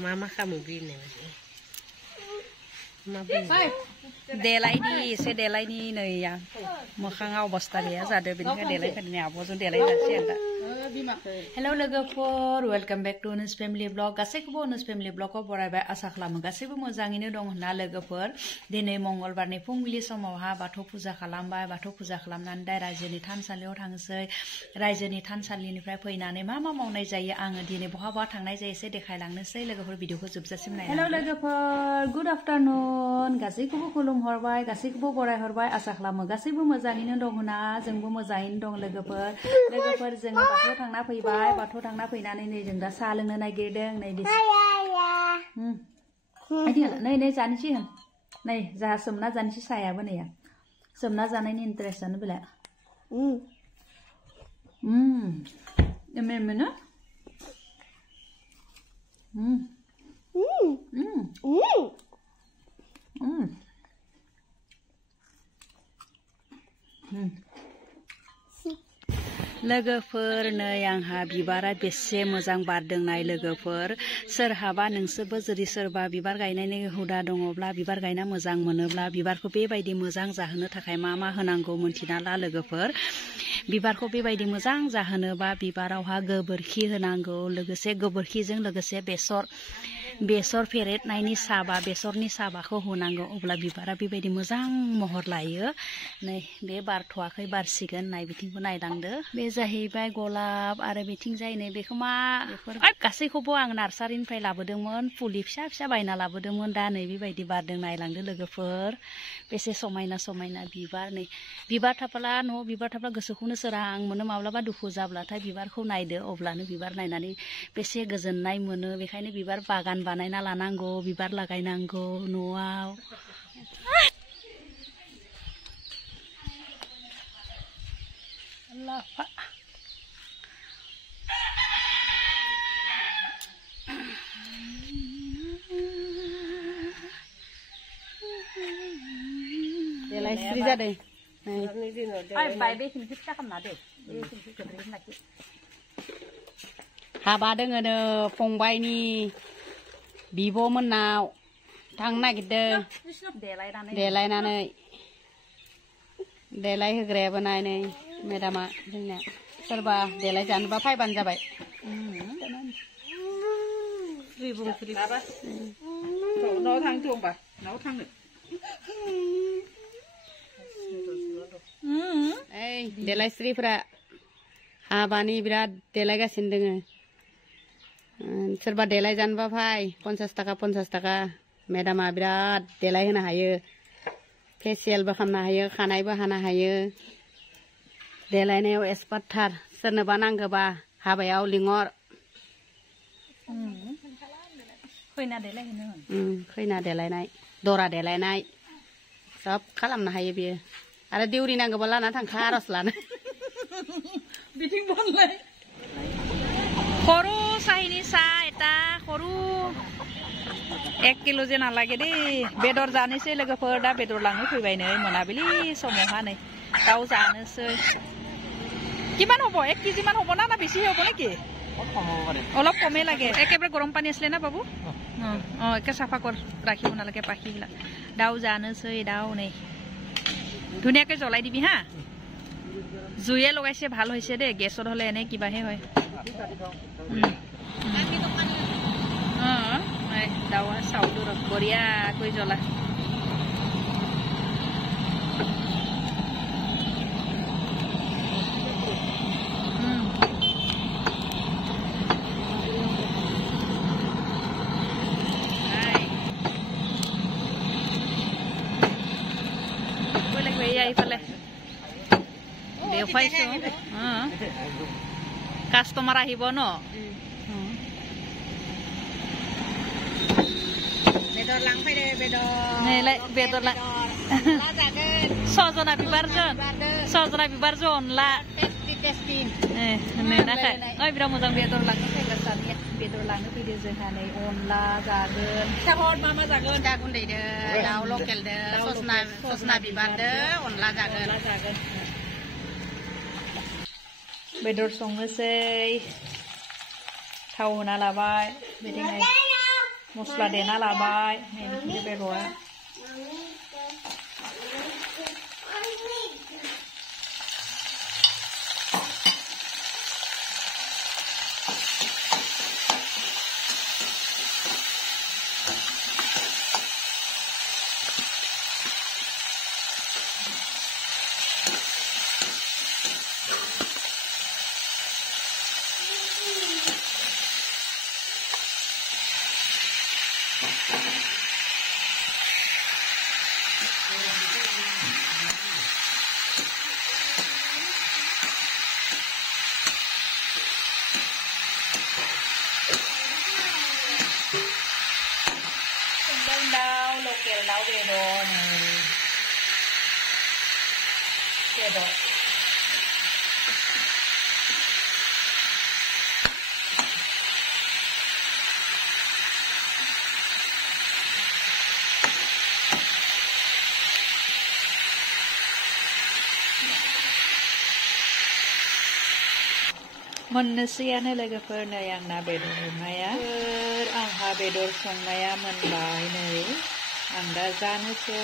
मा खामो बिनो मा देलायनि एसे देलायनि नै या मोखाङाव अबस्था गैया जादों बेनिखाय देलायफोरनि आब'जों देलायनोसै आं दा हेल' लोगोफोर welcome back to Anuj family blog गासैखौबो अनुज फेमिलि ब्लगखौ बरायबाय आसा खालामो गासैबो मोजाङैनो दं होनना लोगोफोर दिनै मंगलबारनि फुंबिलि समावहा बाथौ फुजा खालामबाय बाथौ फुजा खालामनानै दा रायजोनि थानसालियाव थांसै रायजोनि थानसालिनिफ्राय फैनानै मा मा मावनाय जायो आङो दिनै बहा थांनाय जायो एसे देखायलांनोसै लोगोफोर भिडिअखौ जोबजासिम नाय हेल' लोगोफोर गुड आफ्टारनुन गासैखौबो खुलुमहरबाय गासैखौबो बरायहरबाय आसा खालामो गासैबो मोजाङैनो दं होनना जोंबो मोजाङैनो दं लोगोफोर जोङो बाथौआव थांना फैबाय बाथौआव थांना फैनानै नै जों दा साहा लोंनो नागिरदों नै नै नै जानोसै होन नै जाहा सोमना जानोसै साहायाबो नै सोमना जानायनि इन्टारेस्टआनो बेलाय मोनो लोगोफोर नै आंहा बिबारा बेसे मोजां बारदोंनाय लोगोफोर सोरहाबा नोंसोरबो जुदि सोरबा बिबार गायनायनि हुदा दङब्ला बिबार गायना मोजां मोनोब्ला बिबारखौ बेबायदि मोजां जाहोनो थाखाय मा होनांगौ मोनथिना ला लोगोफोर बिबारखौ बेबायदि मोजां जाहोनोबा बिबारावहा गोबोरखि होनांगौ लोगोसे गोबोरखिजों लोगोसे बेसर फेरेदनायनि साबा बेसरनि साबाखौ होनांगौ अब्ला बिबारा बेबायदि मोजां महर लायो नै बे बारथ'वाखै बारसिगोन नाय बिथिंबो नायलांदो बे जाहैबाय गलाब आरो बिथिंजाय नै बेखौ मा बेफोर गासैखौबो आं नार्सारिनिफ्राय लाबोदोंमोन फुलि फिसा फिसा बायना लाबोदोंमोन दा नै बेबायदि बारदों नायलांदो लोगोफोर बेसे समायना समायना बिबार नै बिबार थाब्ला न'आव बिबार थाब्ला गोसोखौनो सोरां मोनो माब्लाबा दुखु जाब्लाथाय बिबारखौ नायदो अब्लानो बिबार नायनानै बेसे गोजोननाय मोनो बेखायनो बिबार बागान बानायना लानांगौ बिबार लागायनांगौ न'आव लाफा देलायस्रि जादों हाबा दोङोनो फंबायनि बिब' मोननाव थांनो नागिरदों देलायनानै देलाय होग्रायाबो नायनै मेदामा जोंनिया सोरबा देलाय जानोबा फैबानो जाबाय न'आव थांनो होनबा न'आव थांनो ओइ देलायस्रिफोरा हाबानि बिराद देलायगासिनो दोङो सोरबा देलाय जानोबा फै 50 थाखा मेदामा बिराद देलाय होनो हायो फेसियेलबो खालामनो हायो खानायबो हानो हायो देलायनायाव एक्सपार्टथार सोरनोबा नांगौबा हाबायाव लिंहर खैना देलायनाय दरा देलायनाय सब खालामनो हायो बियो आरो देउरि नांगौबा लाना थांखा आर'ज लानो बिथिं बनलाय खरु साहिनि सा एटा खरु 1 किल' जेना लागे दे बेदर जानोसै लोगोफोर दा बेदर लांनो फैबाय नै मोनाबिलि समावहा नै दाउ जानोसै किमान हब 1 केजि मान हब ना बेसि हब नेকি অলপ কমে লাগে একেবারে গরম পানী আসলে না বাবু একে সাফা কর রাখিব নালাগে পাখিগিলা দাও জানোসৈ দাও নেই ধুনিয়াকে জ্বলাই দিবি হা জুয়ে লগাইছে ভাল হৈছে দে গেছত হলে এনে কিবাহে হয় দাওয়া চাউল বঢ়িয়া কৈ জ্বলা এইফালে দেখুৱাইছো কাষ্টমাৰ আহিব ন বেদৰ লাং ফাইদে বেদৰ নেলাই বেদৰ লাং সজনা বিবাৰজন অনলা টেস্টি नै नाखाय ओइ बिराद मोजां बेदर लांनो फैगोन सानैया बेदर लांनो फैदो जोंहा नै अनला जागोन साहर मा जागोन दा गुन्दैदो दाउ लकेलदो सजना बिबारदो अनला जागोन बेदर संनोसै थाव होना लाबाय बिदिनो मस्ला देना लाबाय बे बेदरा Daun lokal daun bedor bedor मोननोसैयानो लोगोफोर नै आंना बेदर एवनाया आंहा बेदर संनाया मोनबाय नै आं दा जानोसै